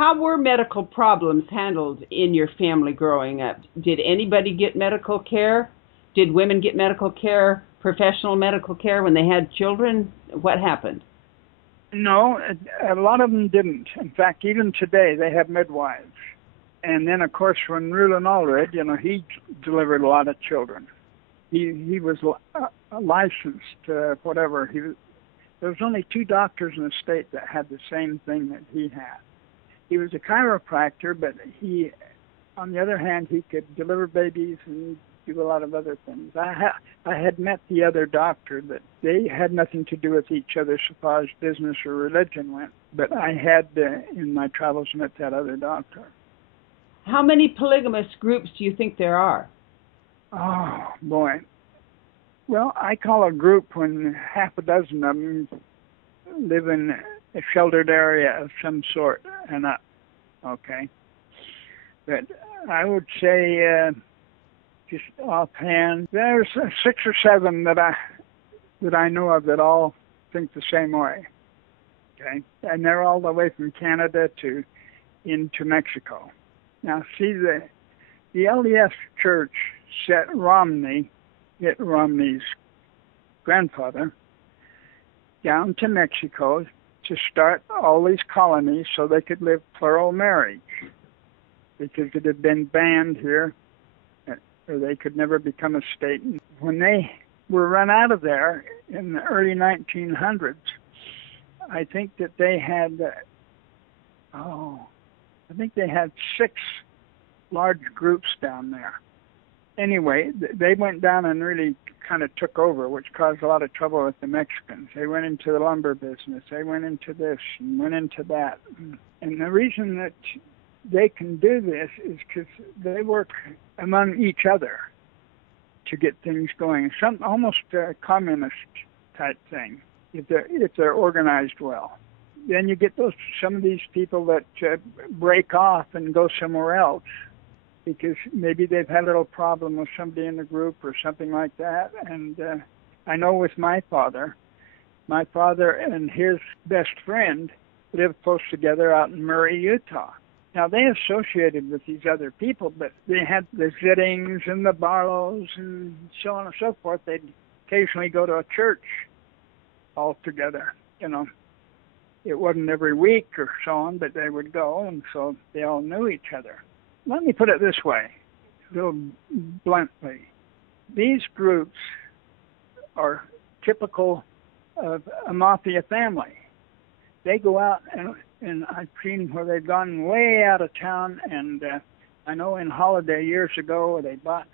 How were medical problems handled in your family growing up? Did anybody get medical care? Did women get medical care, professional medical care when they had children? What happened? No, a lot of them didn't. In fact, even today, they have midwives. And then, of course, when Reuben Allred, he delivered a lot of children. He was licensed, whatever. There was only 2 doctors in the state that had the same thing that he had. He was a chiropractor, but on the other hand, he could deliver babies and do a lot of other things. I had met the other doctor, but they had nothing to do with each other so far as business or religion went. But I had, in my travels, met that other doctor. How many polygamous groups do you think there are? Oh, boy. Well, I call a group when half a dozen of them live in a sheltered area of some sort and up. Okay. But I would say, just offhand, there's 6 or 7 that I know of that all think the same way. Okay. And they're all the way from Canada into Mexico. Now, see, the LDS Church set Mitt Romney's grandfather, down to Mexico to start all these colonies so they could live plural marriage, because it had been banned here, or they could never become a state. When they were run out of there in the early 1900s, I think that they had, 6 large groups down there. Anyway, they went down and really kind of took over, which caused a lot of trouble with the Mexicans. They went into the lumber business. They went into this and went into that. And the reason that they can do this is because they work among each other to get things going. Almost a communist type thing, if they're organized well. Then you get some of these people that break off and go somewhere else, because maybe they've had a little problem with somebody in the group or something like that. And I know with my father and his best friend lived close together out in Murray, Utah. Now, they associated with these other people, but they had the Zittings and the Barlows and so on and so forth. They'd occasionally go to a church all together, It wasn't every week or so on, but they would go, and so they all knew each other. Let me put it this way, a little bluntly. These groups are typical of a mafia family. They go out, and I've seen where they've gone way out of town, and I know in Holiday years ago, they bought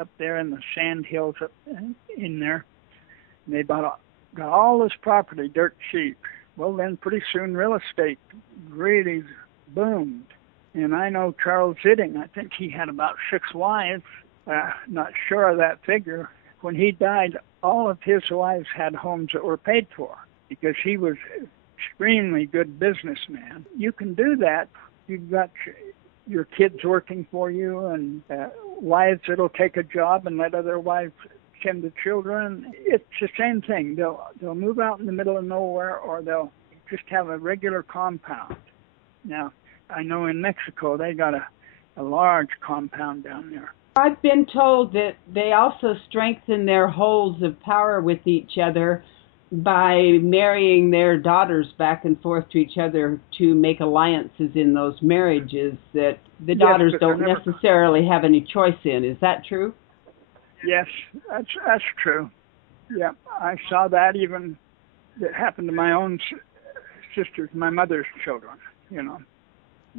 up there in the sand hills up in there, and they got all this property dirt cheap. Well, then pretty soon real estate really boomed. And I know Charles Zitting, I think he had about 6 wives, not sure of that figure. When he died, all of his wives had homes that were paid for, because he was an extremely good businessman. You can do that. You've got your kids working for you, and wives that'll take a job and let other wives tend to children. It's the same thing. They'll move out in the middle of nowhere, or they'll just have a regular compound. Now, I know in Mexico they got a large compound down there. I've been told that they also strengthen their holds of power with each other by marrying their daughters back and forth to each other to make alliances in those marriages that the daughters don't necessarily have any choice in. Is that true? Yes, that's true. Yeah, I saw that even. That happened to my own sisters, my mother's children,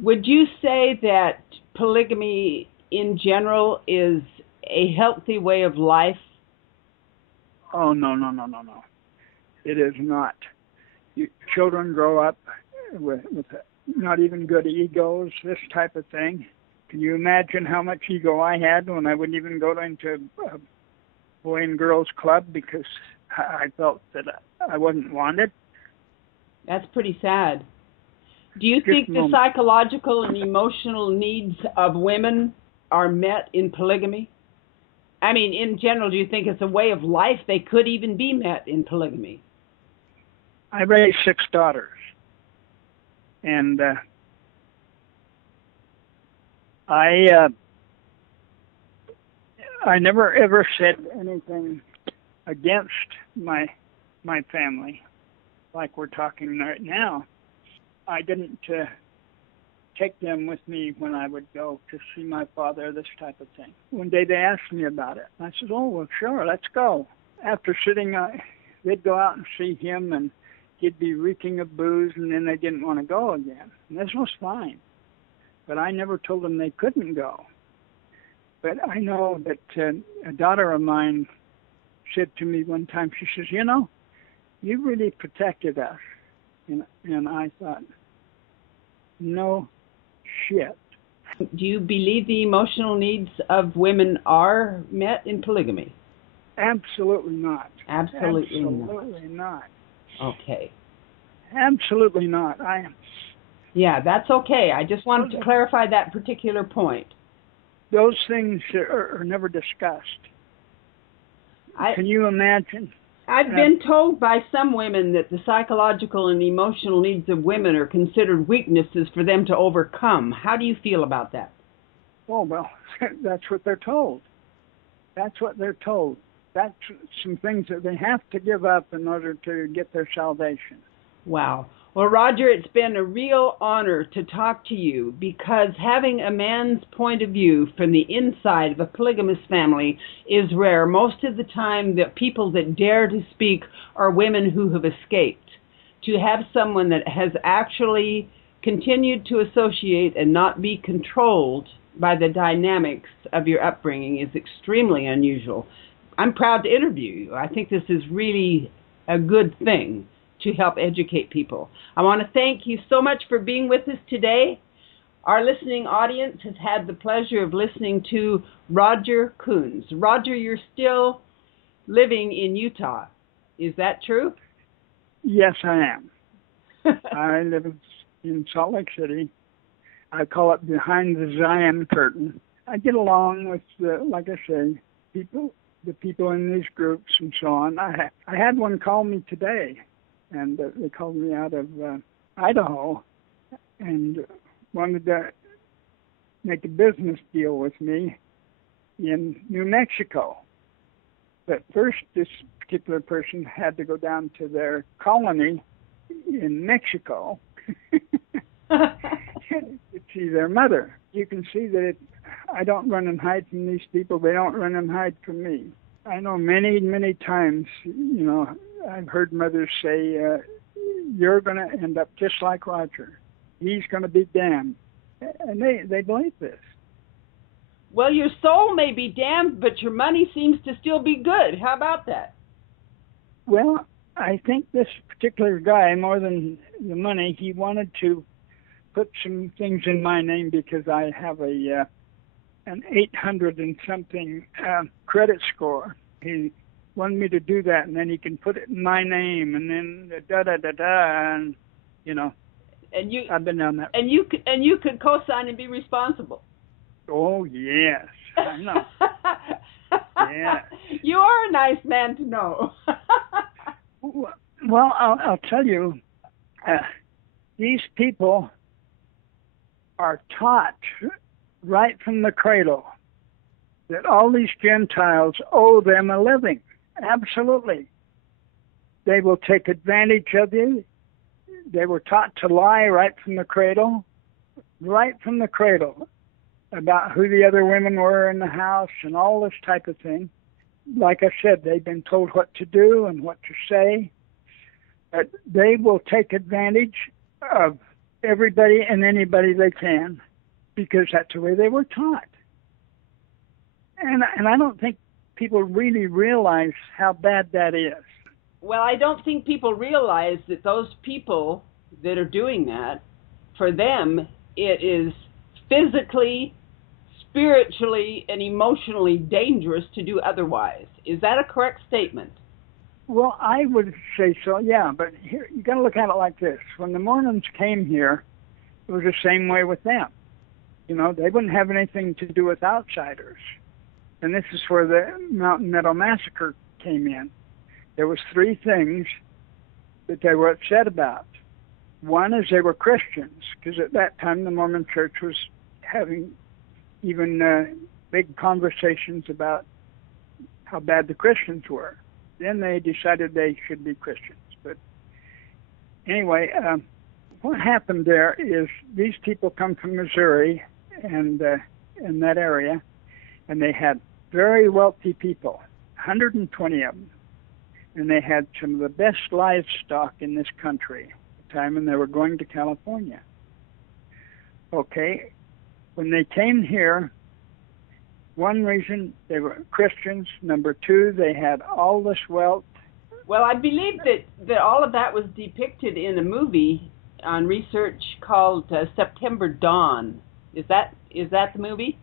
Would you say that polygamy in general is a healthy way of life? Oh, no. It is not. Children grow up with not even good egos, this type of thing. Can you imagine how much ego I had when I wouldn't even go into a boy and girls club because I felt that I wasn't wanted? That's pretty sad. Do you think the psychological and emotional needs of women are met in polygamy? I mean, in general, do you think it's a way of life they could even be met in polygamy? I raised 6 daughters, and I never ever said anything against my family, like we're talking right now. I didn't take them with me when I would go to see my father, this type of thing. One day they asked me about it. I said, oh, well, sure, let's go. After sitting, they'd go out and see him, and he'd be reeking of booze, and then they didn't want to go again. And this was fine. But I never told them they couldn't go. But I know that a daughter of mine said to me one time, she says, you know, you really protected us. And I thought, no shit. Do you believe the emotional needs of women are met in polygamy? Absolutely not. Absolutely not. Okay. Absolutely not. Yeah, that's okay. I just wanted to clarify that particular point. Those things are never discussed. Can you imagine? I've been told by some women that the psychological and emotional needs of women are considered weaknesses for them to overcome. How do you feel about that? Oh, well, that's what they're told. That's what they're told. That's some things that they have to give up in order to get their salvation. Wow. Well, Roger, it's been a real honor to talk to you, because having a man's point of view from the inside of a polygamous family is rare. Most of the time, the people that dare to speak are women who have escaped. To have someone that has actually continued to associate and not be controlled by the dynamics of your upbringing is extremely unusual. I'm proud to interview you. I think this is really a good thing to help educate people. I want to thank you so much for being with us today. Our listening audience has had the pleasure of listening to Roger Kunz. Roger, you're still living in Utah. Is that true? Yes, I am. I live in Salt Lake City. I call it behind the Zion curtain. I get along with, like I say, the people in these groups and so on. I had one call me today. And they called me out of Idaho and wanted to make a business deal with me in New Mexico. But first, this particular person had to go down to their colony in Mexico to see their mother. You can see that I don't run and hide from these people. They don't run and hide from me. I know many, many times, you know, I've heard mothers say, you're going to end up just like Roger. He's going to be damned. And they believe this. Well, your soul may be damned, but your money seems to still be good. How about that? Well, I think this particular guy, more than the money, he wanted to put some things in my name because I have an 800 and something credit score. He wanted me to do that, and then he can put it in my name, and then and you know. And you, I've been down that. And you could co-sign and be responsible. Oh yes, I know. Yeah. You are a nice man to know. Well, I'll tell you, these people are taught right from the cradle that all these Gentiles owe them a living. Absolutely. They will take advantage of you. They were taught to lie right from the cradle, about who the other women were in the house and all this type of thing. Like I said, they've been told what to do and what to say. But they will take advantage of everybody and anybody they can because that's the way they were taught. And I don't think people really realize how bad that is. Well, I don't think people realize that those people that are doing that, for them, it is physically, spiritually, and emotionally dangerous to do otherwise. Is that a correct statement? Well, I would say so, yeah. But here, you got to look at it like this. When the Mormons came here, it was the same way with them. You know, they wouldn't have anything to do with outsiders. And this is where the Mountain Meadow Massacre came in. There was three things that they were upset about. One is they were Christians, because at that time the Mormon Church was having even big conversations about how bad the Christians were. Then they decided they should be Christians. But anyway, what happened there is these people come from Missouri and in that area, and they had very wealthy people, 120 of them, and they had some of the best livestock in this country at the time, and they were going to California. Okay, when they came here, one reason they were Christians. Number two, they had all this wealth. Well, I believe that all of that was depicted in a movie on research called September Dawn. Is that the movie?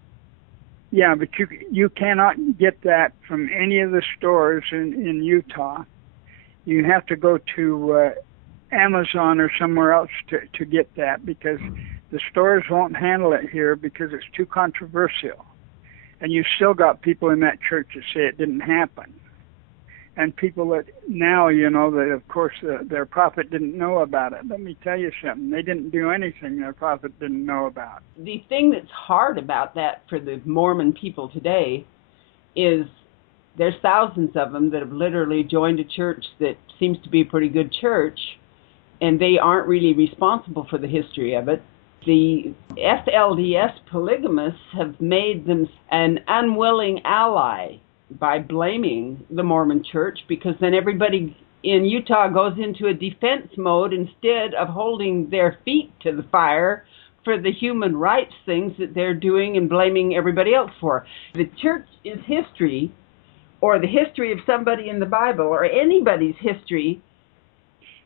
Yeah, but you cannot get that from any of the stores in Utah. You have to go to Amazon or somewhere else to get that, because the stores won't handle it here because it's too controversial. And you still got people in that church that say it didn't happen. And people that now, that of course their prophet didn't know about it. Let me tell you something. They didn't do anything their prophet didn't know about. The thing that's hard about that for the Mormon people today is there's thousands of them that have literally joined a church that seems to be a pretty good church, and they aren't really responsible for the history of it. The FLDS polygamists have made them an unwilling ally by blaming the Mormon church, because then everybody in Utah goes into a defense mode instead of holding their feet to the fire for the human rights things that they're doing and blaming everybody else for. The church's history, or the history of somebody in the Bible, or anybody's history,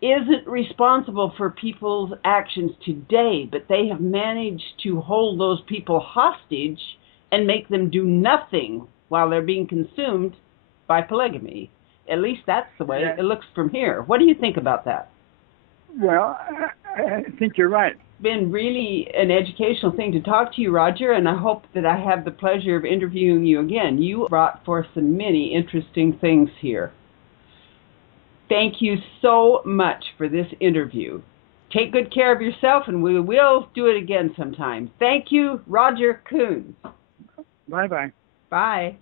isn't responsible for people's actions today, but they have managed to hold those people hostage and make them do nothing while they're being consumed by polygamy. At least that's the way it looks from here. What do you think about that? Well, I think you're right. It's been really an educational thing to talk to you, Roger, and I hope that I have the pleasure of interviewing you again. You brought forth some many interesting things here. Thank you so much for this interview. Take good care of yourself, and we will do it again sometime. Thank you, Roger Kunz. Bye-bye. Bye.